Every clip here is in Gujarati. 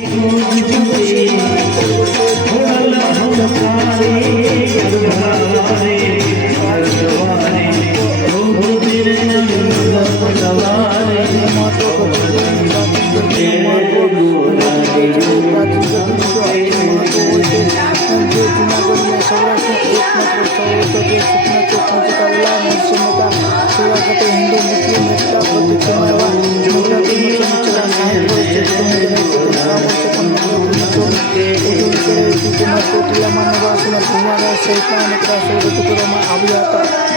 હિન્દુ હતી જેમાં ચોટીલામાં નવાસીના ભૂમારા સહિતના અનેક રજૂ કરવામાં આવ્યા હતા.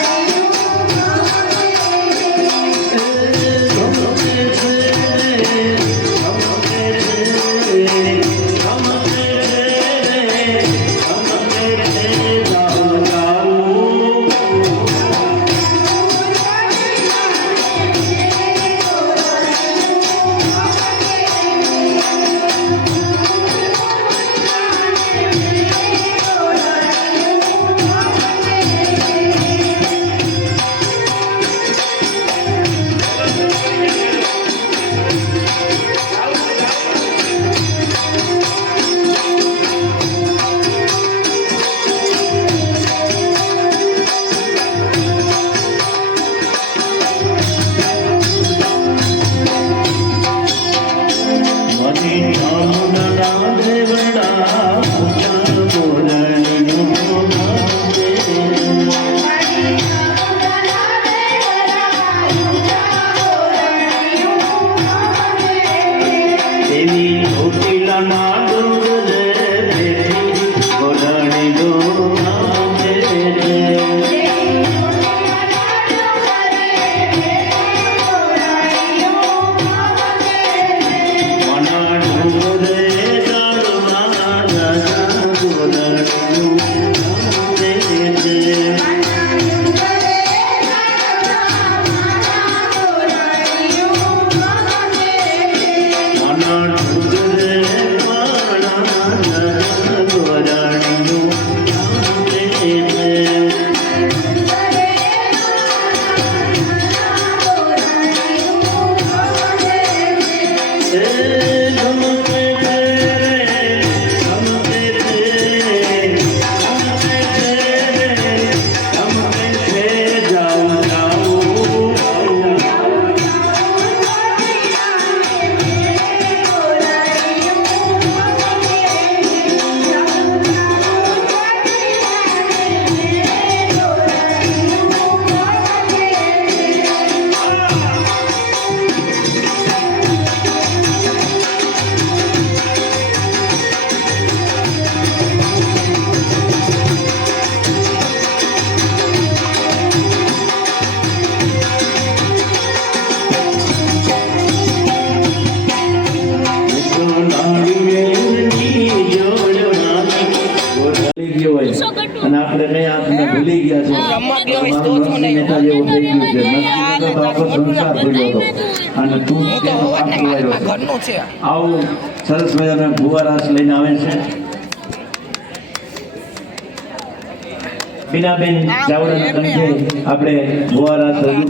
સરસ મજાના ભુવા રાસ લઈને આવે છે. બીનાબેન ચાવડા તરીકે આપણે રજૂ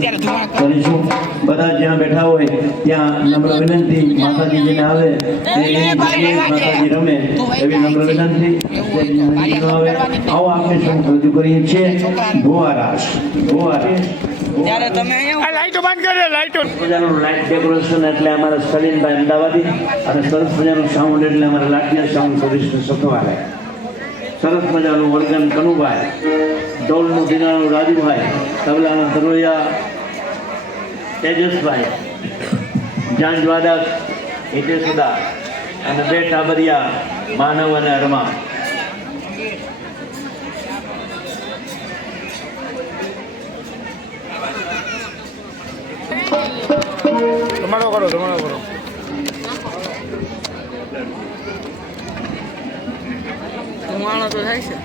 કરીશું. બધા જ્યાં બેઠા હોય ત્યાં નમ્ર વિનંતી માતાજીને આવે. તે માતાજી રમે. એવી નમ્ર વિનંતી. આવે. આવો આપણે શું રજૂ કરીએ છીએ? ગોવારા ભુવારાસ ત્યારે તમે લાઈટો બંધ કરે લાઈટો. મજાનું લાઇટ ડેકોરેશન એટલે અમારા સલીનભાઈ અમદાવાદી અને સરસ મજાનું સાઉન્ડ એટલે અમારા લાઠિયા સાઉન્ડ સર્વિસનું સથવારે સરસ મજાનું વર્ગન કનુભાઈ ઢોલનું ધીનાનું રાજુભાઈ, તબલાના તરોયા તેજસભાઈ જાંજવાદક હિતેશુદા અને બે ટાબરિયા, માનવ અને અરમા. તમારો કરો તમારો કરો. ધુમાડો તો થાય છે.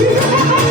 Yeah.